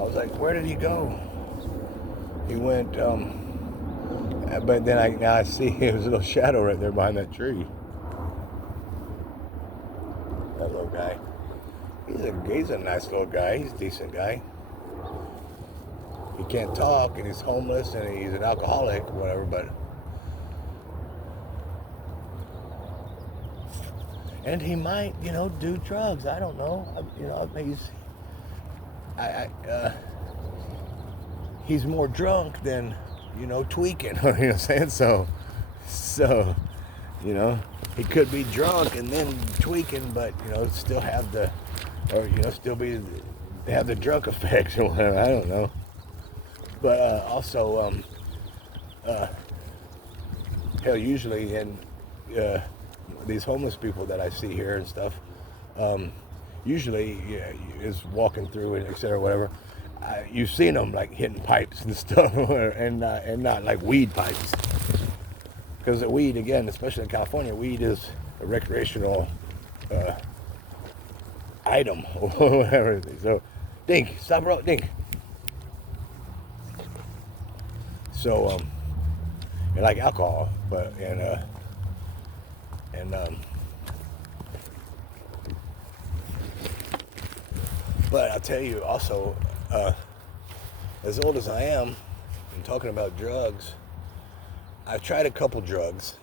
I was like, where did he go? He went, but then now I see his little shadow right there behind that tree. That little guy. He's a nice little guy. He's a decent guy. He can't talk, and he's homeless, and he's an alcoholic, or whatever. And he might, do drugs. I don't know. He's more drunk than, tweaking. You know what I'm saying? So, he could be drunk and then tweaking, but still have still have the drunk effects or whatever. I don't know. But also, hell, usually in these homeless people that I see here and stuff, usually is walking through and et cetera, whatever. You've seen them like hitting pipes and stuff, and not like weed pipes, because the weed, again, especially in California, weed is a recreational item or whatever. So, Dink, stop, Dink. So, and like alcohol, but but I'll tell you also, as old as I am, and talking about drugs, I've tried a couple drugs,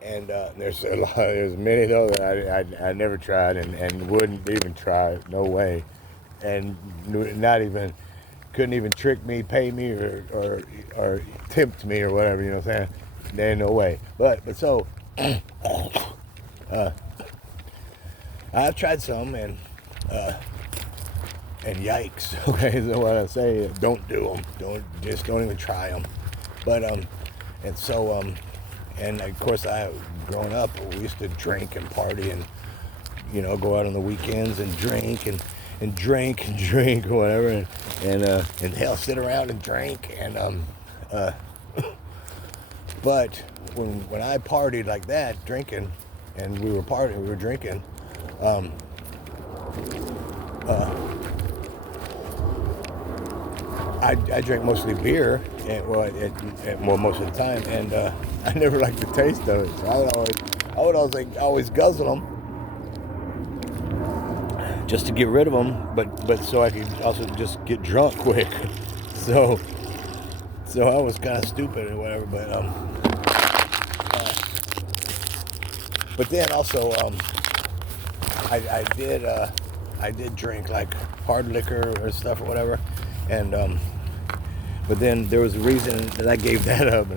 and there's many though that I never tried and wouldn't even try, no way, and couldn't even trick me, pay me, or tempt me or whatever, you know what I'm saying? There ain't no way. But so I've tried some, and yikes. Okay, so what I say, don't do them. Don't even try them. But and so and of course, growing up, we used to drink and party and go out on the weekends and drink and drink and drink or whatever, and hell, sit around and drink and but when I partied like that, drinking, and we were drinking, I drank mostly beer, and most of the time, and I never liked the taste of it. So I would always guzzle them just to get rid of them, but so I could also just get drunk quick. So I was kind of stupid or whatever, but then also I did drink like hard liquor or stuff or whatever, and but then there was a reason that I gave that up,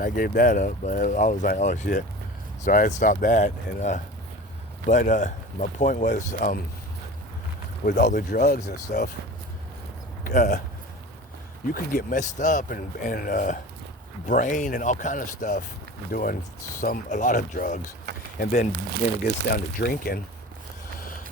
but I was like, oh shit, so I had stopped that, and but my point was, with all the drugs and stuff, you could get messed up and brain and all kind of stuff doing a lot of drugs, and then it gets down to drinking.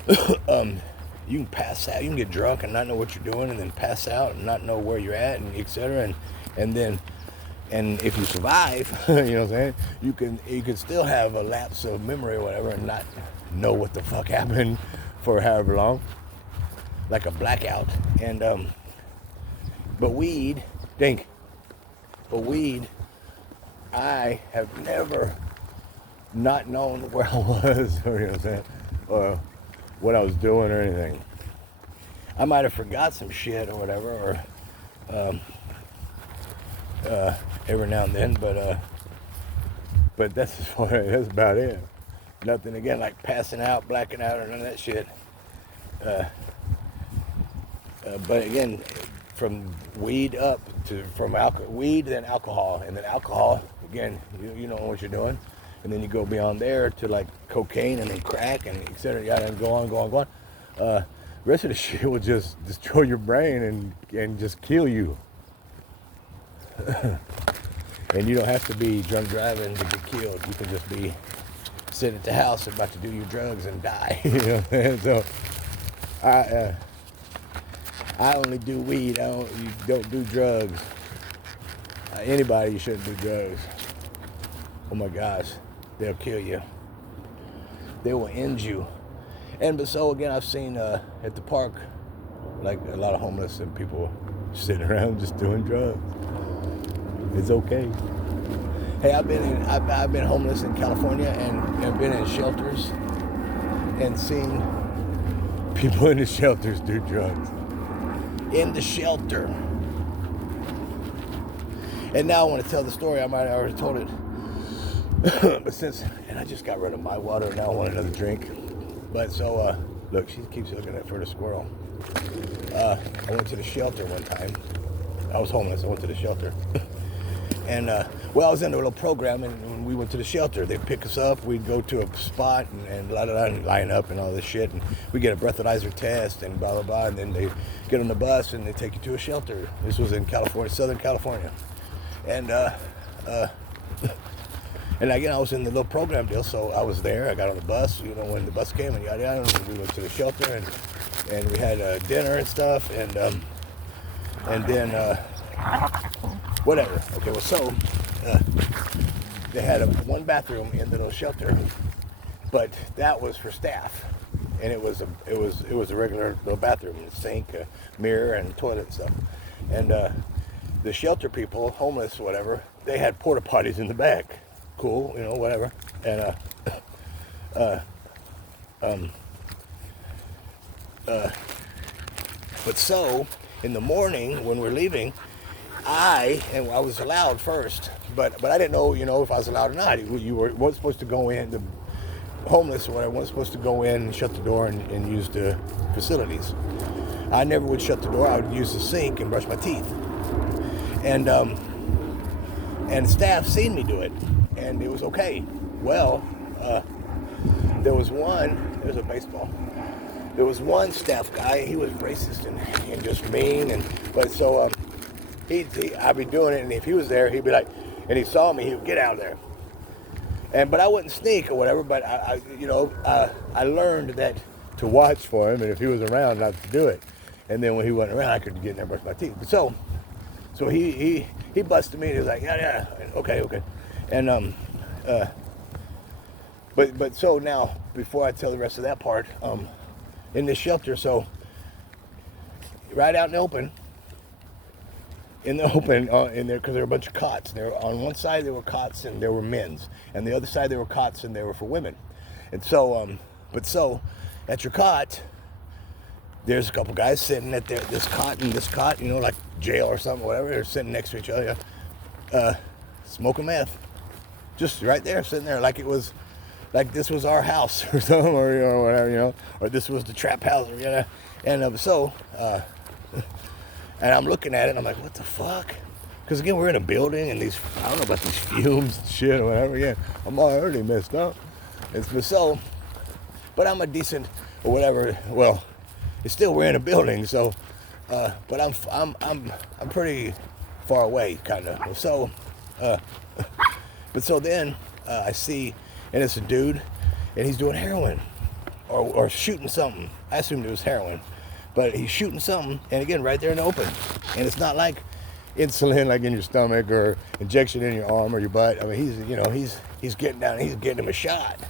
You can pass out. You can get drunk and not know what you're doing, and then pass out and not know where you're at, and etc. And if you survive, you know what I'm saying, you can still have a lapse of memory or whatever, and not know what the fuck happened for however long, like a blackout. And but weed, I have never not known where I was, or you know what I'm saying, or what I was doing or anything. I might have forgot some shit or whatever, or every now and then, but that's about it. Nothing again like passing out, blacking out, or none of that shit. But again, from weed up to weed, then alcohol, and then alcohol again. You know what you're doing. And then you go beyond there to like cocaine and then crack and etc. And go on. The rest of the shit will just destroy your brain and just kill you. And you don't have to be drunk driving to get killed. You can just be sitting at the house about to do your drugs and die. You know what I'm saying? So I only do weed. You don't do drugs. Anybody, you shouldn't do drugs. Oh my gosh. They'll kill you. They will end you. But so again, I've seen at the park like a lot of homeless and people sitting around just doing drugs. It's okay. Hey, I've been homeless in California and been in shelters and seen people in the shelters do drugs. In the shelter. And now I want to tell the story. I might have already told it. And I just got rid of my water. Now I want another drink. But so, look, she keeps looking at for the squirrel. I went to the shelter one time. I was homeless. I went to the shelter. And, well, I was in a little program, and when we went to the shelter, they'd pick us up. We'd go to a spot and line up and all this shit. And we get a breathalyzer test and blah, blah, blah. And then they get on the bus and they take you to a shelter. This was in California, Southern California. And, and again, I was in the little program deal, so I was there. I got on the bus, you know, when the bus came and yada yada. And we went to the shelter and we had dinner and stuff, and then whatever. Okay, well, so they had one bathroom in the little shelter, but that was for staff, and it was a regular little bathroom, a sink, a mirror, and toilet and stuff, and the shelter people, homeless, whatever, they had porta potties in the back. Cool, you know, whatever. And but so in the morning when we're leaving, I was allowed first, but I didn't know, you know, if I was allowed or not. You weren't supposed to go in. The homeless or whatever weren't supposed to go in and shut the door and use the facilities. I never would shut the door. I would use the sink and brush my teeth. And staff seen me do it, and it was okay. Well, there was a baseball. There was one staff guy. He was racist and just mean, but so I'd be doing it, and if he was there, he'd be like, and he saw me, he would get out of there. But I wouldn't sneak or whatever. But I learned that to watch for him, and if he was around, not to do it. And then when he wasn't around, I could get in there and brush my teeth. But so he busted me, and he was like, yeah, okay, and but so now before I tell the rest of that part, in this shelter, so right out in the open, in there, because there were a bunch of cots. There on one side there were cots and there were men's, and the other side there were cots and they were for women. And so, but so at your cot, there's a couple guys sitting at this cot and this cot, you know, like jail or something, whatever. They're sitting next to each other, smoking meth, just right there, sitting there, like it was, like this was our house or something, or you know, whatever, you know, or this was the trap house, you know. And and I'm looking at it, and I'm like, what the fuck? Because again, we're in a building, and these, I don't know about these fumes and shit or whatever. Yeah, I'm already messed up. It's so, but I'm a decent or whatever. Well, it's still, we're in a building, so, but I'm pretty far away, kind of. So, but so then I see, and it's a dude, and he's doing heroin or shooting something. I assumed it was heroin, but he's shooting something, and again, right there in the open. And it's not like insulin, like in your stomach, or injection in your arm or your butt. I mean, he's getting down, he's getting him a shot.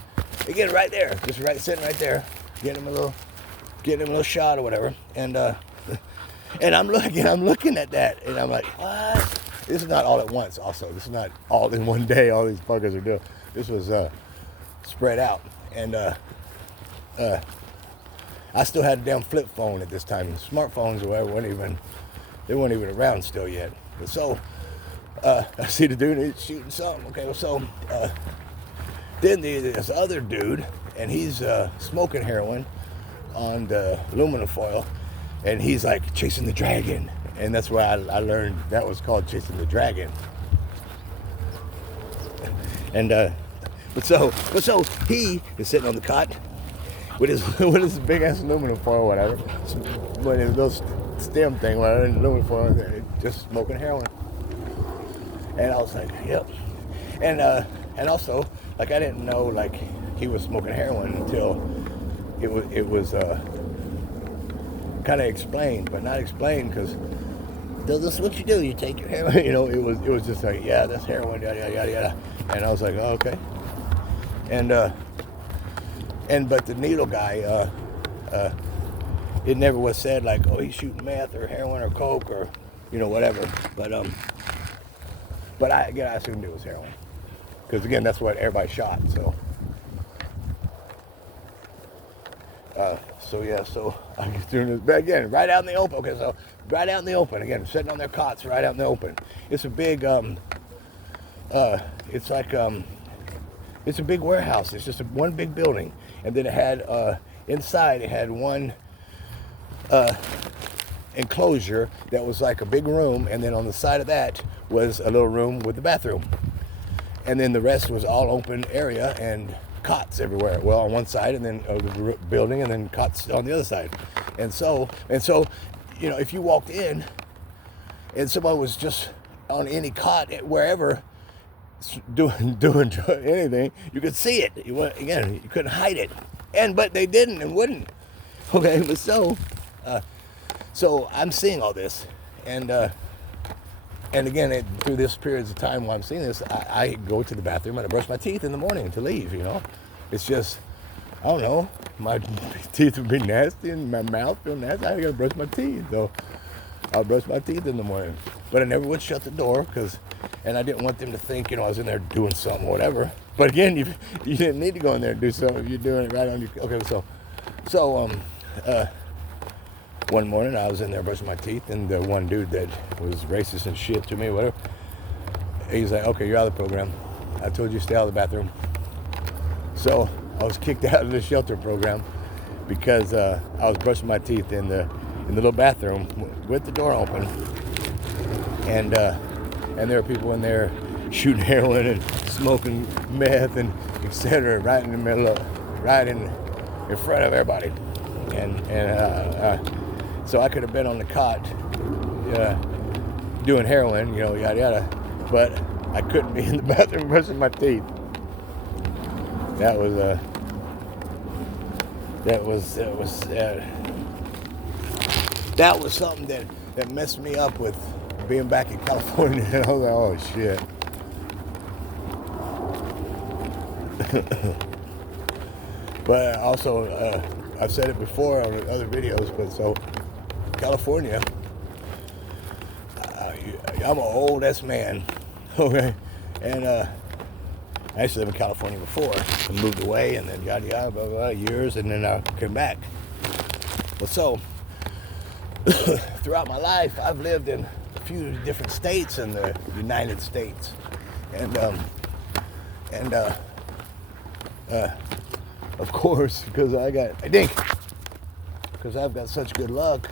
Again, right there, just right, sitting right there, getting him a little shot or whatever. And I'm looking at that, and I'm like, what? This is not all at once. Also, this is not all in one day. All these fuckers are doing. This was spread out, and I still had a damn flip phone at this time. Smartphones or whatever weren't even around still yet. But so I see the dude, he's shooting something. Okay, well, so then this other dude, and he's smoking heroin on the aluminum foil, and he's like chasing the dragon. And that's where I learned that was called chasing the dragon. And but so he is sitting on the cot with his big ass aluminum foil, whatever, but his little stem thing, whatever, and aluminum foil, just smoking heroin. And I was like, yep. And also, like, I didn't know, like, he was smoking heroin until it was kind of explained, but not explained, because this is what you do. You take your heroin. You know, it was just like, yeah, that's heroin, yada yada yada yada. And I was like, oh, okay. And but the needle guy, it never was said like, oh, he's shooting meth or heroin or coke or, whatever. But I assumed it was heroin, because again, that's what everybody shot. So I was doing this, but again, right out in the open. Okay, so right out in the open again, sitting on their cots, right out in the open. It's a big, it's like it's a big warehouse. It's just one big building, and then it had inside it had one enclosure that was like a big room, and then on the side of that was a little room with the bathroom, and then the rest was all open area and cots everywhere. Well, on one side, and then the building, and then cots on the other side. And so, if you walked in and somebody was just on any cot wherever doing anything, you could see it. You couldn't hide it, but they didn't and wouldn't. Okay, but so I'm seeing all this, and again, through this periods of time while I'm seeing this, I go to the bathroom and I brush my teeth in the morning to leave. It's just, I don't know, my teeth would be nasty and my mouth feel nasty. I gotta brush my teeth, so I'll brush my teeth in the morning. But I never would shut the door, and I didn't want them to think, I was in there doing something, whatever. But again, you didn't need to go in there and do something if you're doing it right on your. Okay, so one morning I was in there brushing my teeth, and the one dude that was racist and shit to me, whatever, he's like, okay, you're out of the program. I told you to stay out of the bathroom. So I was kicked out of the shelter program because I was brushing my teeth in the little bathroom with the door open, and there were people in there shooting heroin and smoking meth and etc. right in the middle of, right in front of everybody, and so I could have been on the cot doing heroin, yada yada, but I couldn't be in the bathroom brushing my teeth. That was something that messed me up with being back in California. And I was like, oh shit. But also, I've said it before on other videos, but so California, I'm an old ass man, okay, and I used to live in California before. I moved away, and then yada yada, blah, blah, blah, years, and then I came back. Well, so throughout my life, I've lived in a few different states in the United States, and of course, because I've got such good luck,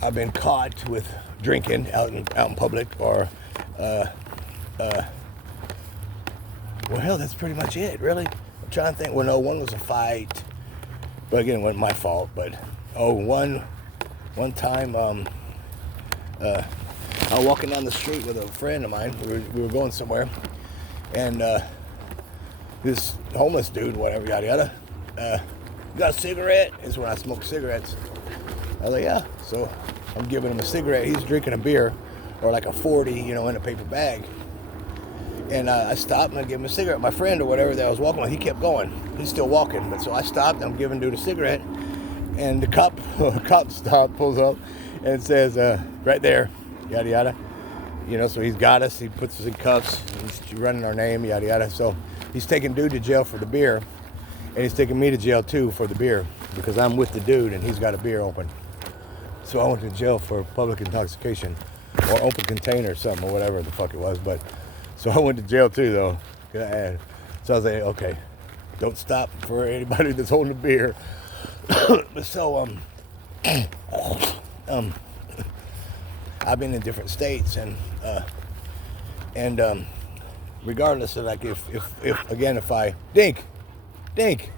I've been caught with drinking out in public, or well, hell, that's pretty much it, really. I'm trying to think. Well, no, one was a fight, but again, it wasn't my fault. But one time, I was walking down the street with a friend of mine. We were going somewhere, and this homeless dude, whatever, yada yada, got a cigarette. Is when I smoke cigarettes. I was like, yeah. So I'm giving him a cigarette. He's drinking a beer, or like a 40, in a paper bag. And I stopped and I gave him a cigarette. My friend or whatever that I was walking with, he kept going. He's still walking. But so I stopped and I'm giving dude a cigarette. And the cop stops, pulls up and says, right there, yada yada. So he's got us. He puts us in cuffs. He's running our name, yada yada. So he's taking dude to jail for the beer. And he's taking me to jail too for the beer, because I'm with the dude and he's got a beer open. So I went to jail for public intoxication, or open container or something, or whatever the fuck it was. But so I went to jail too, though. So I was like, okay, don't stop for anybody that's holding a beer. So I've been in different states, and regardless of, like, if I Dink,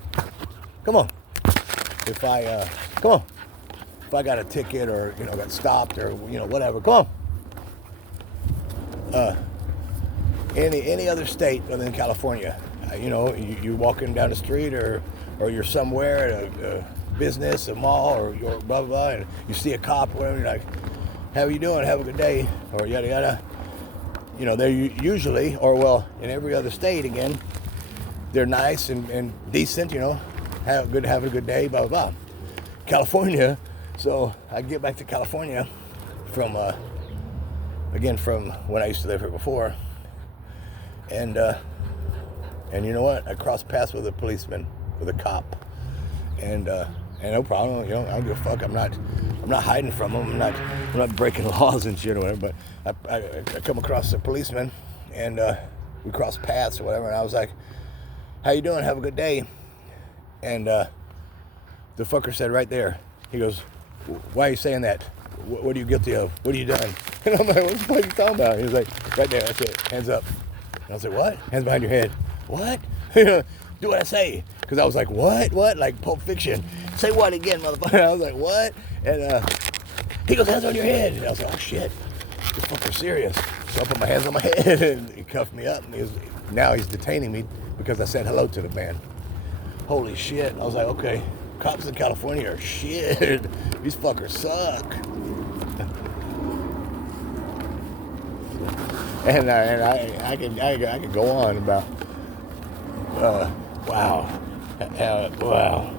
come on, if I got a ticket, or got stopped, or whatever, come on. Any other state other than California, you're walking down the street, or you're somewhere at a business, a mall, or you're blah blah blah, and you see a cop, whatever, you're like, how are you doing? Have a good day, or yada yada. They're usually, or well, in every other state, again, they're nice and decent, having a good day, blah, blah, blah. California. So I get back to California from when I used to live here before. And you know what? I crossed paths with a policeman, with a cop. And no problem, I don't give a fuck. I'm not hiding from him. I'm not breaking laws and shit or whatever. But I come across a policeman, and we crossed paths or whatever. And I was like, "How you doing? Have a good day." And the fucker said right there. He goes, "Why are you saying that? What are you guilty of? What have you done?" And I'm like, "What the fuck are you talking about?" He was like, "Right there, that's it. Hands up." And I was like, "What? Hands behind your head." "What?" "Do what I say." Because I was like, what? Like Pulp Fiction. "Say what again, motherfucker?" I was like, "What?" And he goes, "Hands on your head." And I was like, "Oh, shit. This fucker's serious." So I put my hands on my head, and he cuffed me up. And now he's detaining me because I said hello to the man. Holy shit. I was like, okay, cops in California are shit. These fuckers suck. And I could go on about, wow. Wow.